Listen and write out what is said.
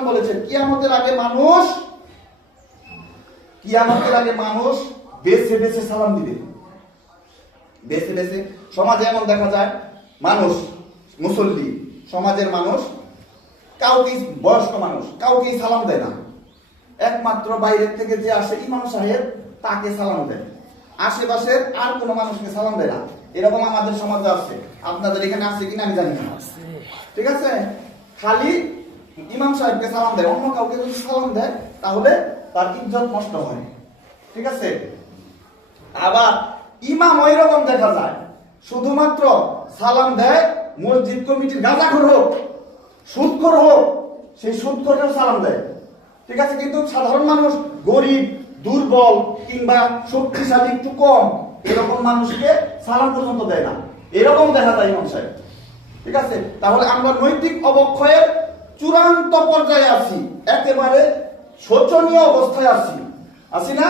সাল্লাম বলেছেন কিয়ামতের আগে মানুষ বেছে বেছে সালাম দিবে। বেছে বেছে সমাজে এমন দেখা যায়, মানুষ মুসল্লি সমাজের মানুষ কাউকে, বয়স্ক মানুষ কাউকেই সালাম দেয় না, একমাত্র বাইরের থেকে যে আসে ইমাম সাহেব তাকে সালাম দেয়, আশেপাশের আর কোনো মানুষকে সালাম দেয় না। এরকম আমাদের সমাজে আছে, আপনাদের এখানে আছে কিনা আমি জানি না, ঠিক আছে? খালি ইমাম সাহেবকে সালাম দেয়, অন্য কাউকে যদি সালাম দেয় তাহলে তার ইজ্জত নষ্ট হয়, ঠিক আছে? আবার ইমাম ওই রকম দেখা যায়, শুধুমাত্র সালাম দেয় মসজিদ কমিটির গাঁজাখোর হোক, সুদখোর হোক, সেই সুদখোরকেও সালাম দেয়, ঠিক আছে? কিন্তু সাধারণ মানুষ, গরিব, দুর্বল কিংবা শক্তিশালী একটু কম, এরকম মানুষকে সালাম পর্যন্ত দেয় না, এরকম দেখা যায় ইমাম সাহেব, ঠিক আছে? তাহলে আমরা নৈতিক অবক্ষয়ের চূড়ান্ত পর্যায়ে আছি, একেবারে শোচনীয় অবস্থায় আছি না?